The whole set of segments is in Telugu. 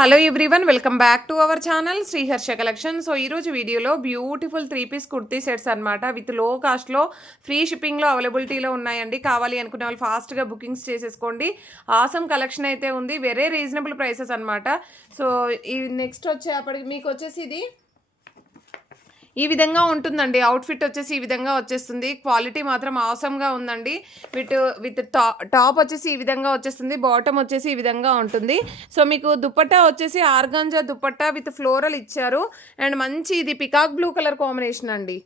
Hello everyone, welcome back to our channel Sriharsha collection. So ఈరోజు వీడియోలో బ్యూటిఫుల్ 3 పీస్ కుర్తీ సెట్స్ అనమాట. విత్ లో కాస్ట్లో ఫ్రీ షిప్పింగ్లో అవైలబిలిటీలో ఉన్నాయండి. కావాలి అనుకునే వాళ్ళు ఫాస్ట్గా బుకింగ్స్ చేసేసుకోండి. ఆసమ్ కలెక్షన్ అయితే ఉంది, వెరీ రీజనబుల్ ప్రైసెస్ అనమాట. సో ఈ నెక్స్ట్ వచ్చేప్పటికి మీకు వచ్చేసి ఇది ఈ విధంగా ఉంటుందండి. అవుట్ఫిట్ వచ్చేసి ఈ విధంగా వచ్చేస్తుంది. క్వాలిటీ మాత్రం ఆసమ్గా ఉందండి. విత్ టాప్ వచ్చేసి ఈ విధంగా వచ్చేస్తుంది. బాటమ్ వచ్చేసి ఈ విధంగా ఉంటుంది. సో మీకు దుపట్టా వచ్చేసి ఆర్గాంజా దుపట్టా విత్ ఫ్లోరల్ ఇచ్చారు. అండ్ మంచి ఇది పికాక్ బ్లూ కలర్ కాంబినేషన్ అండి.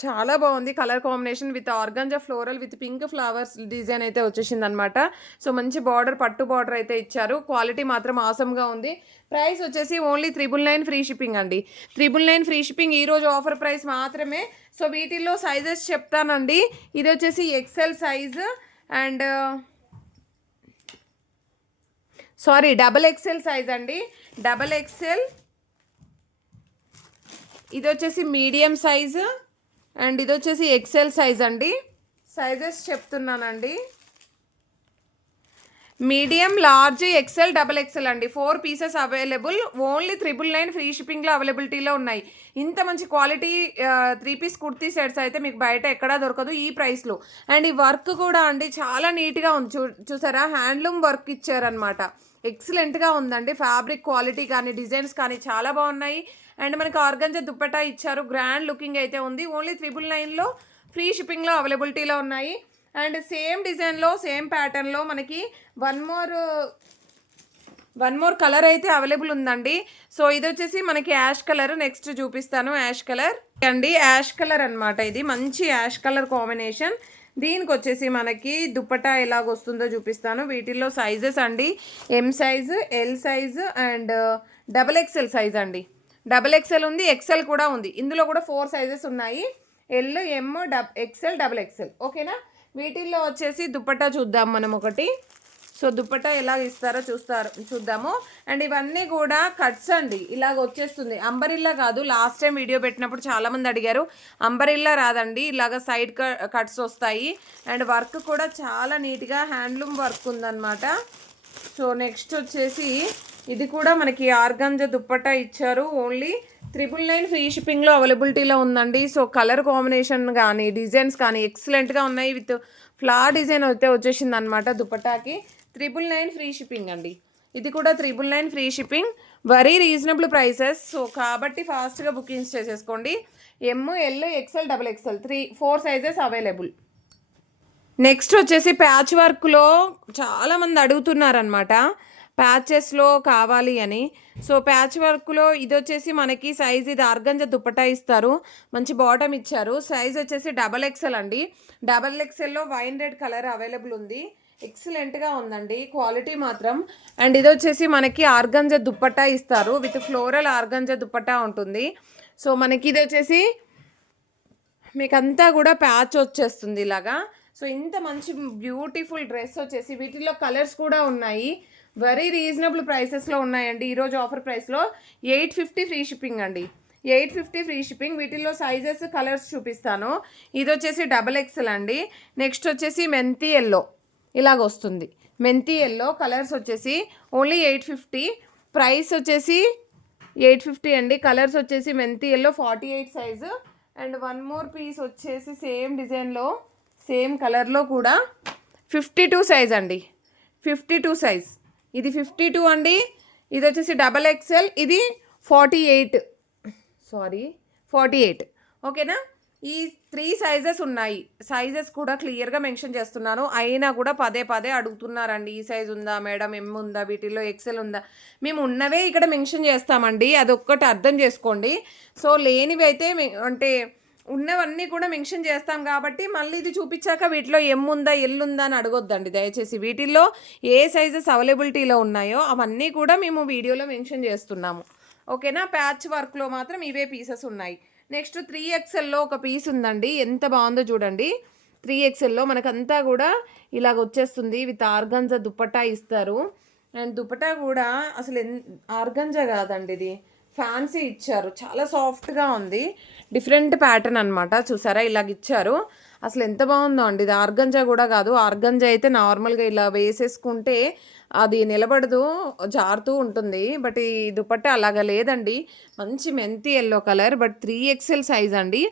చాలా బాగుంది colour combination. With organza floral with pink flowers design అయితే వచ్చేసింది అనమాట. సో మంచి బార్డర్, పట్టు బార్డర్ అయితే ఇచ్చారు. క్వాలిటీ మాత్రం ఆసమ్గా ఉంది. ప్రైస్ వచ్చేసి ఓన్లీ 999 ఫ్రీ షిప్పింగ్ అండి. 999 ఫ్రీ షిప్పింగ్. ఈరోజు ఆఫర్ ప్రైస్ మాత్రమే. సో వీటిల్లో సైజెస్ చెప్తానండి. ఇది వచ్చేసి XL size and double XL size అండి. Double XL. ఇది వచ్చేసి మీడియం సైజు అండ్ ఇది వచ్చేసి ఎక్సెల్ సైజ్ అండి. సైజెస్ చెప్తున్నానండి. Medium, large, XL, double XL అండి. 4 పీసెస్ అవైలబుల్. ఓన్లీ 999 ఫ్రీ షిప్పింగ్లో అవైలబిలిటీలో ఉన్నాయి. ఇంత మంచి క్వాలిటీ 3 పీస్ కుర్తీ సెట్స్ అయితే మీకు బయట ఎక్కడా దొరకదు ఈ ప్రైస్లో. అండ్ ఈ వర్క్ కూడా అండి చాలా నీట్గా ఉంది. చూసారా, హ్యాండ్లూమ్ వర్క్ ఇచ్చారనమాట. ఎక్సలెంట్గా ఉందండి. ఫ్యాబ్రిక్ క్వాలిటీ కానీ డిజైన్స్ కానీ చాలా బాగున్నాయి. అండ్ మనకి ఆర్గంజా దుప్పట్టా ఇచ్చారు. గ్రాండ్ లుకింగ్ అయితే ఉంది. ఓన్లీ 999లో ఫ్రీ షిప్పింగ్లో అవైలబిలిటీలో ఉన్నాయి. అండ్ సేమ్ డిజైన్లో, సేమ్ ప్యాటర్న్లో మనకి వన్ మోర్ కలర్ అయితే అవైలబుల్ ఉందండి. సో ఇది వచ్చేసి మనకి యాష్ కలర్. నెక్స్ట్ చూపిస్తాను. యాష్ కలర్ అండి. యాష్ కలర్ అనమాట. ఇది మంచి యాష్ కలర్ కాంబినేషన్. దీనికి వచ్చేసి మనకి దుప్పటా ఎలాగొస్తుందో చూపిస్తాను. వీటిల్లో సైజెస్ అండి. M size, L size and double XL size అండి. డబల్ ఎక్సెల్ ఉంది, ఎక్సెల్ కూడా ఉంది. ఇందులో కూడా 4 సైజెస్ ఉన్నాయి. L, M, XL, double XL. ఓకేనా. వీటిల్లో వచ్చేసి దుప్పట్టా చూద్దాం మనం ఒకటి. సో దుప్పట్టా ఎలా ఇస్తారో చూద్దాము. అండ్ ఇవన్నీ కూడా కట్స్ అండి. ఇలాగ వచ్చేస్తుంది. అంబరిల్లా కాదు. లాస్ట్ టైం వీడియో పెట్టినప్పుడు చాలామంది అడిగారు. అంబరిల్లా రాదండి. ఇలాగ సైడ్ కట్స్ వస్తాయి. అండ్ వర్క్ కూడా చాలా నీట్గా హ్యాండ్లూమ్ వర్క్ ఉందన్నమాట. సో నెక్స్ట్ వచ్చేసి ఇది కూడా మనకి ఆర్గాంజా దుప్పట్టా ఇచ్చారు. ఓన్లీ 999 ఫ్రీ షిప్పింగ్లో అవైలబిలిటీలో ఉందండి. సో కలర్ కాంబినేషన్ కానీ డిజైన్స్ కానీ ఎక్సలెంట్గా ఉన్నాయి. విత్ ఫ్లవర్ డిజైన్ అయితే వచ్చేసింది అనమాట దుప్పటాకి. 999 ఫ్రీ షిప్పింగ్ అండి. ఇది కూడా 999 free shipping. Very reasonable prices. So కాబట్టి ఫాస్ట్గా బుకింగ్స్ చేసేసుకోండి. M, L, XL, double XL 4 sizes available. Next వచ్చేసి ప్యాచ్ వర్క్లో చాలామంది అడుగుతున్నారనమాట. ప్యాచెస్లో కావాలి అని. సో ప్యాచ్ వర్క్లో ఇది వచ్చేసి మనకి సైజ్, ఇది ఆర్గంజా దుప్పటా ఇస్తారు. మంచి బాటమ్ ఇచ్చారు. సైజ్ వచ్చేసి డబల్ ఎక్సెల్ అండి. డబల్ ఎక్సెల్లో వైన్ రెడ్ కలర్ అవైలబుల్ ఉంది. ఎక్సలెంట్గా ఉందండి క్వాలిటీ మాత్రం. అండ్ ఇది వచ్చేసి మనకి ఆర్గంజా దుప్పటా ఇస్తారు. విత్ ఫ్లోరల్ ఆర్గంజా దుప్పటా ఉంటుంది. సో మనకి ఇది వచ్చేసి మీకంతా కూడా ప్యాచ్ వచ్చేస్తుంది ఇలాగా. సో ఇంత మంచి బ్యూటిఫుల్ డ్రెస్ వచ్చేసి వీటిలో కలర్స్ కూడా ఉన్నాయి. వెరీ రీజనబుల్ ప్రైసెస్లో ఉన్నాయండి. ఈరోజు ఆఫర్ ప్రైస్లో 850 ఫ్రీ షిప్పింగ్ అండి. 850 ఫ్రీ షిప్పింగ్. వీటిల్లో సైజెస్, కలర్స్ చూపిస్తాను. ఇది వచ్చేసి డబల్ ఎక్సెల్ అండి. నెక్స్ట్ వచ్చేసి మెంతి ఎల్లో ఇలాగ వస్తుంది. మెంతి ఎల్లో కలర్స్ వచ్చేసి ఓన్లీ 850. ప్రైస్ వచ్చేసి 850 అండి. కలర్స్ వచ్చేసి మెంతి yellow 48 size. And one more piece వచ్చేసి సేమ్ డిజైన్లో, సేమ్ కలర్లో కూడా 52 సైజ్ అండి. 52 సైజ్. ఇది 52 అండి. ఇది వచ్చేసి డబల్ ఎక్సెల్. ఇది 48. ఓకేనా. ఈ 3 సైజెస్ ఉన్నాయి. సైజెస్ కూడా క్లియర్గా మెన్షన్ చేస్తున్నాను. అయినా కూడా పదే అడుగుతున్నారండి. ఈ సైజ్ ఉందా మేడం, ఎమ్ ఉందా, వీటిల్లో ఎక్సెల్ ఉందా. మేము ఉన్నవే ఇక్కడ మెన్షన్ చేస్తామండి. అదొక్కటి అర్థం చేసుకోండి. సో లేనివి అయితే అంటే ఉన్నవన్నీ కూడా మెన్షన్ చేస్తాం కాబట్టి మళ్ళీ ఇది చూపించాక వీటిలో ఎమ్ ఉందా, ఎల్ ఉందా అని అడగొద్దండి దయచేసి. వీటిల్లో ఏ సైజెస్ అవైలబిలిటీలో ఉన్నాయో అవన్నీ కూడా మేము వీడియోలో మెన్షన్ చేస్తున్నాము. ఓకేనా. ప్యాచ్ వర్క్లో మాత్రం ఇవే పీసెస్ ఉన్నాయి. నెక్స్ట్ 3XLలో ఒక పీస్ ఉందండి. ఎంత బాగుందో చూడండి. 3XLలో మనకంతా కూడా ఇలాగ వచ్చేస్తుంది. విత్ ఆర్గంజా దుప్పట్టా ఇస్తారు. అండ్ దుప్పట్టా కూడా అసలు ఆర్గంజా కాదండి, ఇది ఫ్యాన్సీ ఇచ్చారు, చాలా సాఫ్ట్గా ఉంది, డిఫరెంట్ ప్యాటర్న్ అనమాట. చూసారా ఇలాగ ఇచ్చారు, అసలు ఎంత బాగుందో అండి. ఇది ఆర్గంజా కూడా కాదు, ఆర్గంజా అయితే నార్మల్గా ఇలా వేసేసుకుంటే అది నిలబడదు, జారుతూ ఉంటుంది. బట్ ఈ దుపట్టా అలాగా లేదండి, మంచి మెంతి yellow colour, but 3XL size అండి.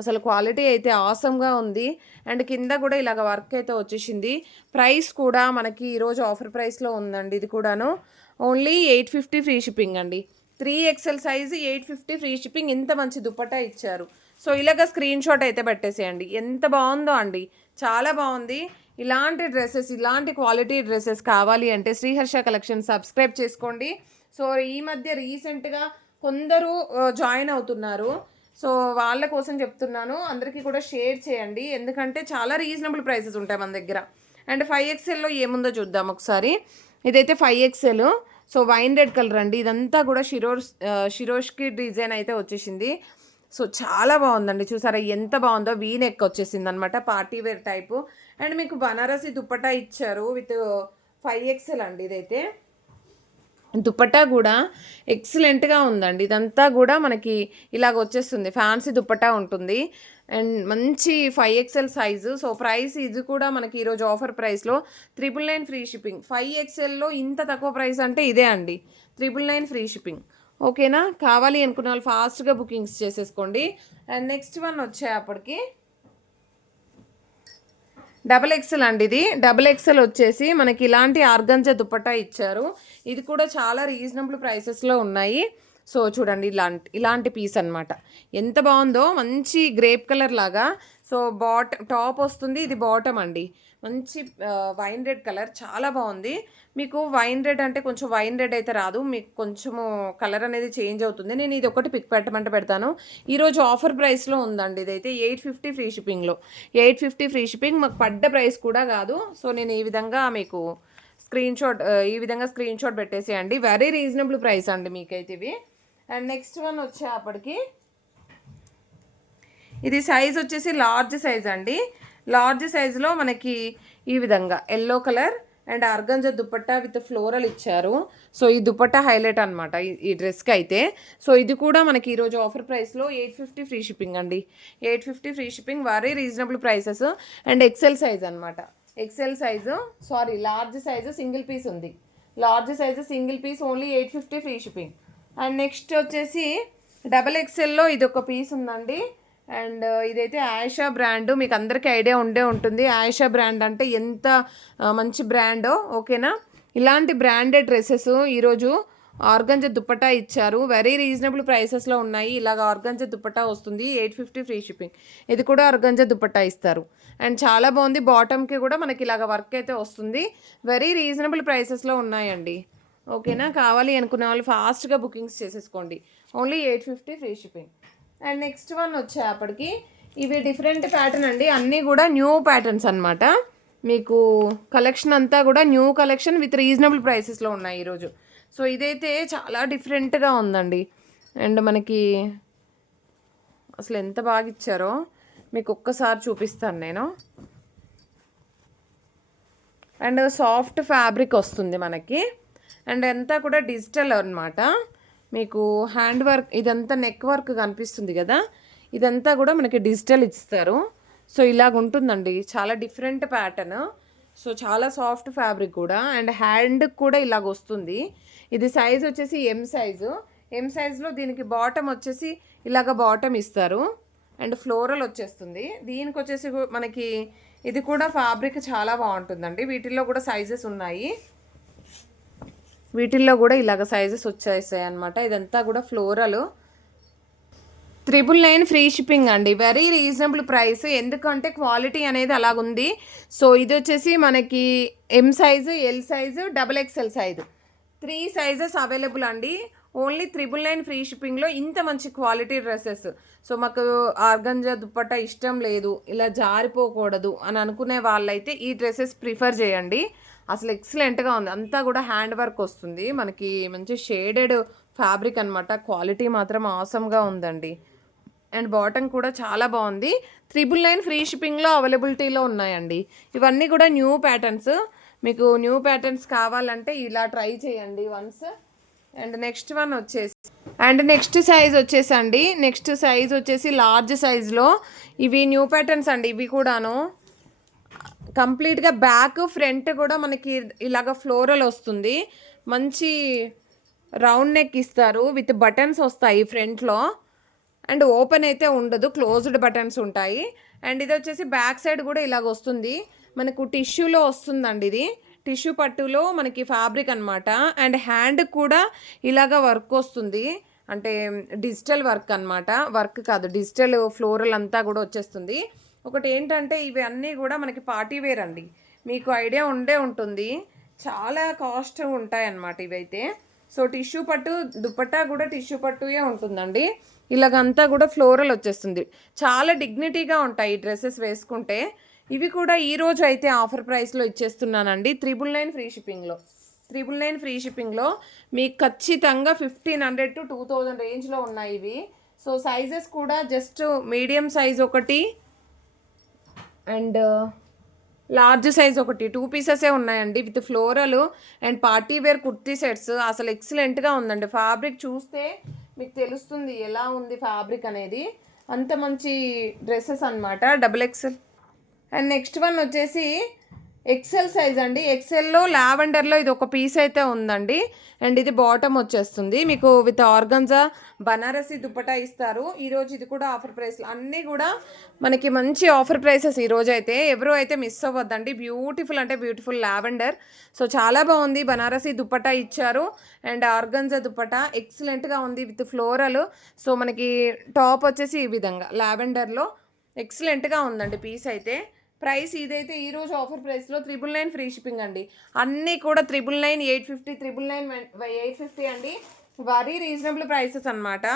అసలు క్వాలిటీ అయితే ఆసమ్గా ఉంది. అండ్ కింద కూడా ఇలాగ వర్క్ అయితే వచ్చేసింది. ప్రైస్ కూడా మనకి ఈరోజు ఆఫర్ ప్రైస్లో ఉందండి. ఇది కూడాను ఓన్లీ 850 ఫ్రీ షిప్పింగ్ అండి. 3XL size 850 free shipping. ఇంత మంచి దుపట్టా ఇచ్చారు. సో ఇలాగ స్క్రీన్ షాట్ అయితే పెట్టేసేయండి. ఎంత బాగుందో అండి, చాలా బాగుంది. ఇలాంటి డ్రెస్సెస్, ఇలాంటి క్వాలిటీ డ్రెస్సెస్ కావాలి అంటే శ్రీహర్ష కలెక్షన్ సబ్స్క్రైబ్ చేసుకోండి. సో ఈ మధ్య రీసెంట్గా కొందరు జాయిన్ అవుతున్నారు, సో వాళ్ళ కోసం చెప్తున్నాను, అందరికీ కూడా షేర్ చేయండి. ఎందుకంటే చాలా రీజనబుల్ ప్రైసెస్ ఉంటాయి మన దగ్గర. అండ్ 5XLలో ఏముందో చూద్దాం ఒకసారి. ఇదైతే 5XL. So wine red colour అండి. ఇదంతా కూడా షిరోష్కి డిజైన్ అయితే వచ్చేసింది. సో చాలా బాగుందండి, చూసారా ఎంత బాగుందో. వీ నెక్ వచ్చేసింది అనమాట, పార్టీ వేర్ టైపు. అండ్ మీకు బనారసి దుప్పటా ఇచ్చారు విత్ 5XL అండి. ఇదైతే దుపట్టా కూడా ఎక్సలెంట్గా ఉందండి. ఇదంతా కూడా మనకి ఇలాగ వచ్చేస్తుంది, ఫ్యాన్సీ దుపట్టా ఉంటుంది. అండ్ మంచి 5XL సైజు. సో ప్రైస్ ఇది కూడా మనకి ఈరోజు ఆఫర్ ప్రైస్లో 999 ఫ్రీ షిప్పింగ్. 5XLలో ఇంత తక్కువ ప్రైస్ అంటే ఇదే అండి, 999 ఫ్రీ షిప్పింగ్. ఓకేనా, కావాలి అనుకున్న వాళ్ళు ఫాస్ట్గా బుకింగ్స్ చేసేసుకోండి. అండ్ నెక్స్ట్ వన్ వచ్చేప్పటికి XXL అండి. ఇది XXL వచ్చేసి మనకి ఇలాంటి ఆర్గంజా దుపట్టా ఇచ్చారు. ఇది కూడా చాలా రీజనబుల్ ప్రైసెస్లో ఉన్నాయి. సో చూడండి, ఇలాంటి పీస్ అనమాట, ఎంత బాగుందో. మంచి గ్రేప్ కలర్ లాగా. సో టాప్ వస్తుంది, ఇది బాటమ్ అండి. మంచి వైన్ రెడ్ కలర్, చాలా బాగుంది. మీకు వైన్ రెడ్ అంటే కొంచెం వైన్ రెడ్ అయితే రాదు, మీకు కొంచెము కలర్ అనేది చేంజ్ అవుతుంది. నేను ఇది ఒకటి పిక్ పెట్టమంటే పెడతాను. ఈరోజు ఆఫర్ ప్రైస్లో ఉందండి. ఇదైతే 850 ఫ్రీ షిప్పింగ్లో. 850 ఫ్రీ షిప్పింగ్, మాకు పడ్డ ప్రైస్ కూడా కాదు. సో నేను ఈ విధంగా మీకు ఈ విధంగా స్క్రీన్ షాట్ పెట్టేసేయండి. వెరీ రీజనబుల్ ప్రైస్ అండి మీకైతే ఇవి. అండ్ నెక్స్ట్ వన్ వచ్చేప్పటికి ఇది సైజ్ వచ్చేసి లార్జ్ సైజ్ అండి. లార్జ్ సైజులో మనకి ఈ విధంగా yellow colour and organza dupatta with floral ఇచ్చారు. సో ఈ దుపట్టా హైలైట్ అనమాట ఈ డ్రెస్కి అయితే. సో ఇది కూడా మనకి ఈరోజు ఆఫర్ ప్రైస్లో 850 ఫ్రీ షిప్పింగ్ అండి. 850 free shipping, very reasonable prices. And XL size అనమాట, XL size, sorry large size single piece ఉంది. Large size single piece only 850 free shipping. And next వచ్చేసి XXLలో ఇది ఒక పీస్ ఉందండి. అండ్ ఇదైతే ఆయిషా బ్రాండ్, మీకు అందరికీ ఐడియా ఉంటుంది. ఆయిషా బ్రాండ్ అంటే ఎంత మంచి బ్రాండో. ఓకేనా, ఇలాంటి బ్రాండెడ్ డ్రెస్సెస్ ఈరోజు ఆర్గంజా దుపట్టా ఇచ్చారు. వెరీ రీజనబుల్ ప్రైసెస్లో ఉన్నాయి. ఇలాగ ఆర్గంజా దుపట్టా వస్తుంది, 850 ఫ్రీ షిప్పింగ్. ఇది కూడా ఆర్గంజా దుపట్టా ఇస్తారు. అండ్ చాలా బాగుంది. బాటమ్కి కూడా మనకి ఇలాగ వర్క్ అయితే వస్తుంది. వెరీ రీజనబుల్ ప్రైసెస్లో ఉన్నాయండి. ఓకేనా, కావాలి అనుకునే వాళ్ళు ఫాస్ట్గా బుకింగ్స్ చేసేసుకోండి. Only 850 free shipping. And next one వచ్చేప్పటికి ఇవి డిఫరెంట్ ప్యాటర్న్ అండి. అన్నీ కూడా న్యూ ప్యాటర్న్స్ అనమాట. మీకు కలెక్షన్ అంతా కూడా న్యూ కలెక్షన్ విత్ రీజనబుల్ ప్రైసెస్లో ఉన్నాయి ఈరోజు. సో ఇదైతే చాలా డిఫరెంట్గా ఉందండి. అండ్ మనకి అసలు ఎంత బాగా ఇచ్చారో మీకు ఒక్కసారి చూపిస్తాను నేను. అండ్ సాఫ్ట్ ఫ్యాబ్రిక్ వస్తుంది మనకి. అండ్ అంతా కూడా డిజిటల్ అనమాట. మీకు హ్యాండ్ వర్క్, ఇదంతా నెక్ వర్క్ కనిపిస్తుంది కదా, ఇదంతా కూడా మనకి డిజిటల్ ఇస్తారు. సో ఇలాగ ఉంటుందండి, చాలా డిఫరెంట్ ప్యాటర్న్. సో చాలా సాఫ్ట్ ఫ్యాబ్రిక్ కూడా. అండ్ హ్యాండ్ కూడా ఇలాగ వస్తుంది. ఇది సైజ్ వచ్చేసి ఎం సైజ్లో దీనికి బాటమ్ వచ్చేసి ఇలాగ బాటమ్ ఇస్తారు. అండ్ ఫ్లోరల్ వచ్చేస్తుంది. దీనికి వచ్చేసి మనకి ఇది కూడా ఫ్యాబ్రిక్ చాలా బాగుంటుందండి. వీటిల్లో కూడా సైజెస్ ఉన్నాయి. వీటిల్లో కూడా ఇలాగ సైజెస్ వచ్చేసాయి అనమాట. ఇదంతా కూడా ఫ్లోరల్. 999 ఫ్రీ షిప్పింగ్ అండి. వెరీ రీజనబుల్ ప్రైస్, ఎందుకంటే క్వాలిటీ అనేది అలాగుంది. సో ఇది వచ్చేసి మనకి ఎం size, L size, XXL size, 3 sizes available అండి. ఓన్లీ 999 ఫ్రీ షిప్పింగ్లో ఇంత మంచి క్వాలిటీ డ్రెస్సెస్. సో మాకు ఆర్గంజా దుపట్టా ఇష్టం లేదు, ఇలా జారిపోకూడదు అని అనుకునే వాళ్ళైతే ఈ డ్రెస్సెస్ ప్రిఫర్ చేయండి. అసలు ఎక్సలెంట్గా ఉంది. అంతా కూడా హ్యాండ్ వర్క్ వస్తుంది మనకి, మంచి షేడెడ్ ఫ్యాబ్రిక్ అనమాట. క్వాలిటీ మాత్రం ఆసమ్గా ఉందండి. అండ్ బాటమ్ కూడా చాలా బాగుంది. 999 ఫ్రీ షిప్పింగ్లో అవైలబిలిటీలో ఉన్నాయండి. ఇవన్నీ కూడా న్యూ ప్యాటర్న్స్. మీకు న్యూ ప్యాటర్న్స్ కావాలంటే ఇలా ట్రై చేయండి వన్స్. అండ్ నెక్స్ట్ వన్ వచ్చేసి అండ్ నెక్స్ట్ సైజ్ వచ్చేసండి, నెక్స్ట్ సైజ్ వచ్చేసి లార్జ్ సైజ్లో ఇవి న్యూ ప్యాటర్న్స్ అండి. ఇవి కూడాను కంప్లీట్గా బ్యాక్ ఫ్రంట్ కూడా మనకి ఇలాగ ఫ్లోరల్ వస్తుంది. మంచి రౌండ్ నెక్ ఇస్తారు విత్ బటన్స్ వస్తాయి ఫ్రంట్లో. అండ్ ఓపెన్ అయితే ఉండదు, క్లోజ్డ్ బటన్స్ ఉంటాయి. అండ్ ఇది వచ్చేసి బ్యాక్ సైడ్ కూడా ఇలాగ వస్తుంది. మనకు టిష్యూలో వస్తుందండి, ఇది టిష్యూ పట్టులో మనకి ఫ్యాబ్రిక్ అనమాట. అండ్ హ్యాండ్ కూడా ఇలాగ వర్క్ వస్తుంది, అంటే డిజిటల్ వర్క్ అనమాట. వర్క్ కాదు, డిజిటల్ ఫ్లోరల్ అంతా కూడా వచ్చేస్తుంది. ఒకటి ఏంటంటే ఇవి అన్నీ కూడా మనకి పార్టీ వేర్ అండి, మీకు ఐడియా ఉండే ఉంటుంది. చాలా కాస్ట్ ఉంటాయి అన్నమాట ఇవైతే. సో టిష్యూ పట్టు దుపట్టా కూడా టిష్యూ పట్టుయే ఉంటుందండి. ఇలాగంతా కూడా ఫ్లోరల్ వచ్చేస్తుంది. చాలా డిగ్నిటీగా ఉంటాయి ఈ డ్రెస్సెస్ వేసుకుంటే. ఇవి కూడా ఈరోజు అయితే ఆఫర్ ప్రైస్లో ఇచ్చేస్తున్నానండి, 999 ఫ్రీ షిప్పింగ్లో. 999 ఫ్రీ షిప్పింగ్లో మీకు ఖచ్చితంగా 1500 to 2000 రేంజ్లో ఉన్నాయి ఇవి. సో సైజెస్ కూడా జస్ట్ మీడియం సైజ్ ఒకటి అండ్ లార్జ్ సైజ్ ఒకటి, 2 పీసెసే ఉన్నాయండి with floral and party wear kurti sets. అసలు ఎక్సలెంట్గా ఉందండి. ఫ్యాబ్రిక్ చూస్తే మీకు తెలుస్తుంది ఎలా ఉంది ఫ్యాబ్రిక్ అనేది. అంత మంచి డ్రెస్సెస్ అనమాట, XXL. అండ్ నెక్స్ట్ వన్ వచ్చేసి ఎక్సెల్ సైజ్ అండి. ఎక్సెల్లో లావెండర్లో ఇది ఒక పీస్ అయితే ఉందండి. అండ్ ఇది బాటమ్ వచ్చేస్తుంది మీకు విత్ ఆర్గంజా బనారసి దుపట్టా ఇస్తారు. ఈరోజు ఇది కూడా ఆఫర్ ప్రైస్లో, అన్నీ కూడా మనకి మంచి ఆఫర్ ప్రైసెస్ ఈరోజు అయితే. ఎవరు అయితే మిస్ అవ్వద్దండి. బ్యూటిఫుల్ అంటే బ్యూటిఫుల్ లావెండర్. సో చాలా బాగుంది, బనారసి దుపట్టా ఇచ్చారు అండ్ ఆర్గంజా దుపట్టా ఎక్సలెంట్గా ఉంది విత్ ఫ్లోరల్. సో మనకి టాప్ వచ్చేసి ఈ విధంగా లావెండర్లో ఎక్సలెంట్గా ఉందండి పీస్ అయితే. ప్రైస్ ఇదైతే ఈరోజు ఆఫర్ ప్రైస్లో 999 ఫ్రీ షిప్పింగ్ అండి. అన్నీ కూడా 999, 850, 999, 850 అండి. వెరీ రీజనబుల్ ప్రైసెస్ అనమాట.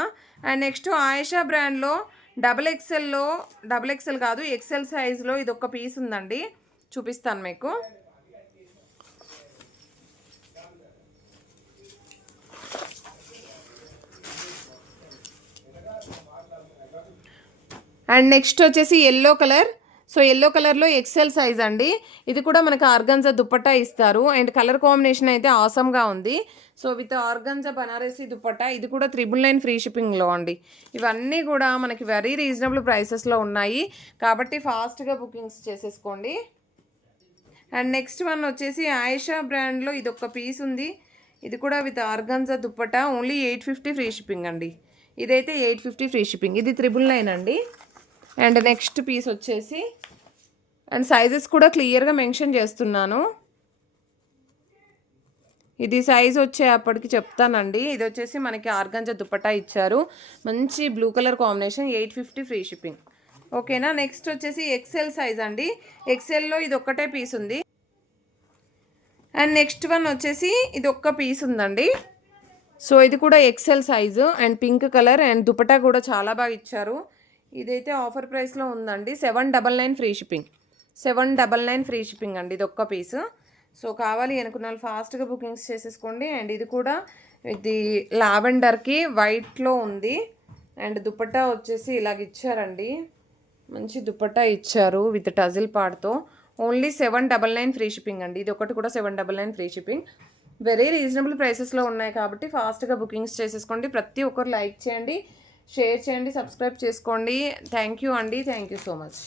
అండ్ నెక్స్ట్ ఆయేషా బ్రాండ్లో XXL కాదు ఎక్సెల్ సైజ్లో ఇది ఒక పీస్ ఉందండి, చూపిస్తాను మీకు. అండ్ నెక్స్ట్ వచ్చేసి ఎల్లో కలర్. సో ఎల్లో కలర్లో XL సైజ్ అండి. ఇది కూడా మనకు ఆర్గంజా దుపట్టా ఇస్తారు అండ్ కలర్ కాంబినేషన్ అయితే ఆసమ్గా ఉంది. So with organza Banarasi dupatta, ఇది కూడా 999 ఫ్రీ షిప్పింగ్లో అండి. ఇవన్నీ కూడా మనకి వెరీ రీజనబుల్ ప్రైసెస్లో ఉన్నాయి కాబట్టి ఫాస్ట్గా బుకింగ్స్ చేసేసుకోండి. అండ్ నెక్స్ట్ వన్ వచ్చేసి ఆయేషా బ్రాండ్లో ఇది ఒక పీస్ ఉంది. ఇది కూడా with organza dupatta, only 850 free shipping అండి. ఇదైతే 850 ఫ్రీ షిప్పింగ్, ఇది 999 అండి. అండ్ నెక్స్ట్ పీస్ వచ్చేసి, అండ్ సైజెస్ కూడా క్లియర్గా మెన్షన్ చేస్తున్నాను. ఇది సైజ్ వచ్చేప్పటికి చెప్తానండి. ఇది వచ్చేసి మనకి ఆర్గంజా దుపట్టా ఇచ్చారు, మంచి blue colour combination, 850 free shipping. ఓకేనా. నెక్స్ట్ వచ్చేసి XL సైజ్ అండి. XLలో ఇది ఒక్కటే పీస్ ఉంది. అండ్ నెక్స్ట్ వన్ వచ్చేసి ఇది ఒక్క పీస్ ఉందండి. సో ఇది కూడా XL size and pink colour and dupatta కూడా చాలా బాగా ఇచ్చారు. ఇదైతే ఆఫర్ ప్రైస్లో ఉందండి, 799 ఫ్రీ షిప్పింగ్. 799 ఫ్రీ షిప్పింగ్ అండి ఇది ఒక్క పీసు. సో కావాలి అనుకున్న వాళ్ళు ఫాస్ట్గా బుకింగ్స్ చేసేసుకోండి. అండ్ ఇది కూడా ఇది లావెండర్కి వైట్లో ఉంది అండ్ దుపట్టా వచ్చేసి ఇలాగ ఇచ్చారండి, మంచి దుపట్టా ఇచ్చారు విత్ టజిల్ పార్ట్తో. ఓన్లీ 799 ఫ్రీ షిప్పింగ్ అండి. ఇది ఒకటి కూడా 799 ఫ్రీ షిప్పింగ్. వెరీ రీజనబుల్ ప్రైసెస్లో ఉన్నాయి కాబట్టి ఫాస్ట్గా బుకింగ్స్ చేసేసుకోండి. ప్రతి ఒక్కరు లైక్ చేయండి, షేర్ చేయండి, సబ్స్క్రైబ్ చేసుకోండి. థ్యాంక్ యూ అండి, థ్యాంక్ యూ సో మచ్.